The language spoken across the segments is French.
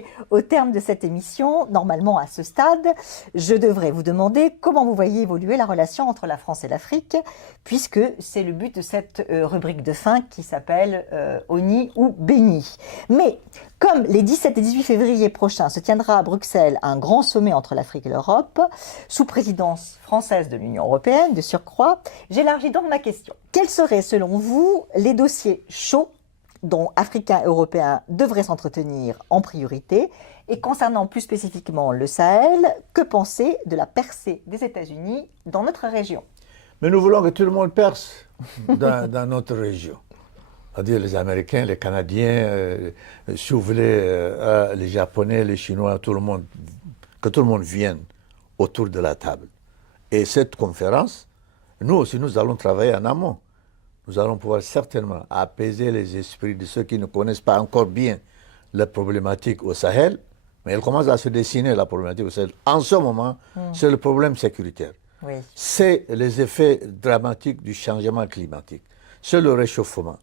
arriver au terme de cette émission. Normalement, à ce stade, je devrais vous demander comment vous voyez évoluer la relation entre la France et l'Afrique, puisque c'est le but de cette rubrique de fin qui s'appelle Honni ou Béni. Mais comme les 17 et 18 février prochains se tiendra à Bruxelles un grand sommet entre l'Afrique et l'Europe, sous présidence française de l'Union européenne, de surcroît, j'élargis donc ma question. Quels seraient, selon vous, les dossiers chauds dont Africains et Européens devraient s'entretenir en priorité? Et concernant plus spécifiquement le Sahel, que penser de la percée des États-Unis dans notre région? Mais nous voulons que tout le monde perce dans notre région. C'est-à-dire les Américains, les Canadiens, si vous voulez, les Japonais, les Chinois, tout le monde, que tout le monde vienne autour de la table. Et cette conférence, nous aussi, nous allons travailler en amont. Nous allons pouvoir certainement apaiser les esprits de ceux qui ne connaissent pas encore bien la problématique au Sahel, mais elle commence à se dessiner, la problématique au Sahel. En ce moment, c'est le problème sécuritaire. Oui. C'est les effets dramatiques du changement climatique. C'est le réchauffement.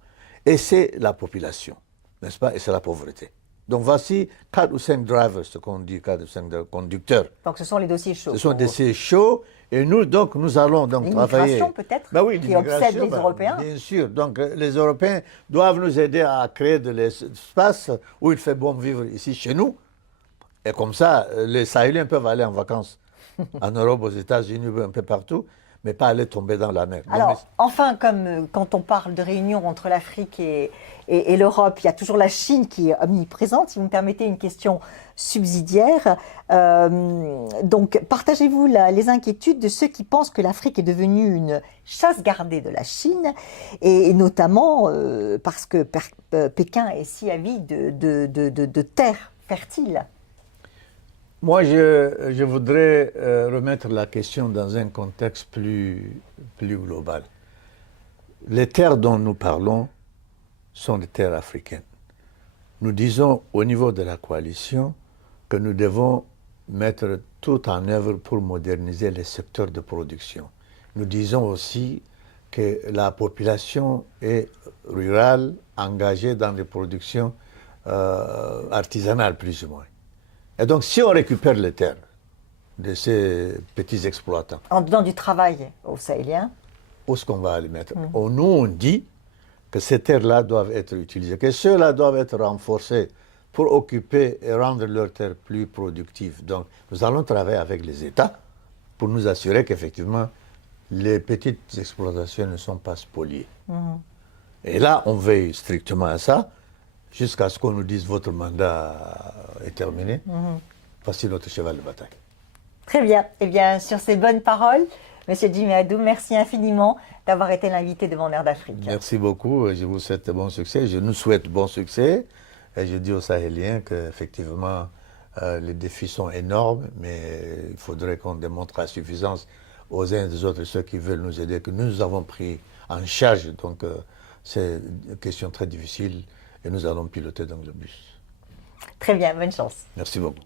Et c'est la population, n'est-ce pas? Et c'est la pauvreté. Donc voici 4 ou 5 drivers, ce qu'on dit, 4 ou 5 conducteurs. Donc ce sont les dossiers chauds. Ce sont des dossiers chauds. Et nous, donc, nous allons donc travailler... L'immigration peut-être, ben oui, qui obsède les Européens. Bien sûr. Donc les Européens doivent nous aider à créer de l'espace où il fait bon vivre ici, chez nous. Et comme ça, les Sahéliens peuvent aller en vacances en Europe, aux États-Unis, un peu partout, mais pas aller tomber dans la mer. Alors, enfin, comme quand on parle de réunion entre l'Afrique et l'Europe, il y a toujours la Chine qui est omniprésente. Si vous me permettez une question subsidiaire, donc partagez-vous les inquiétudes de ceux qui pensent que l'Afrique est devenue une chasse gardée de la Chine, et notamment parce que Pékin est si avide de terres fertiles? Moi, je voudrais remettre la question dans un contexte plus global. Les terres dont nous parlons sont des terres africaines. Nous disons au niveau de la coalition que nous devons mettre tout en œuvre pour moderniser les secteurs de production. Nous disons aussi que la population est rurale, engagée dans les productions artisanales plus ou moins. Et donc, si on récupère les terres de ces petits exploitants... En donnant du travail aux Sahéliens. Où est-ce qu'on va les mettre? Nous, on dit que ces terres-là doivent être utilisées, que ceux-là doivent être renforcés pour occuper et rendre leurs terres plus productives. Donc, nous allons travailler avec les États pour nous assurer qu'effectivement, les petites exploitations ne sont pas spoliées. Et là, on veille strictement à ça, jusqu'à ce qu'on nous dise votre mandat est terminé. Voici notre cheval de bataille. Très bien. Eh bien, sur ces bonnes paroles, Monsieur Jimmy Adou, merci infiniment d'avoir été l'invité de Mon Air d'Afrique. Merci beaucoup. Je vous souhaite bon succès. Je nous souhaite bon succès. Et je dis aux Sahéliens qu'effectivement, les défis sont énormes, mais il faudrait qu'on démontre à suffisance aux uns et aux autres, ceux qui veulent nous aider, que nous avons pris en charge. Donc, c'est une question très difficile et nous allons piloter dans le bus. Très bien, bonne chance. Merci beaucoup.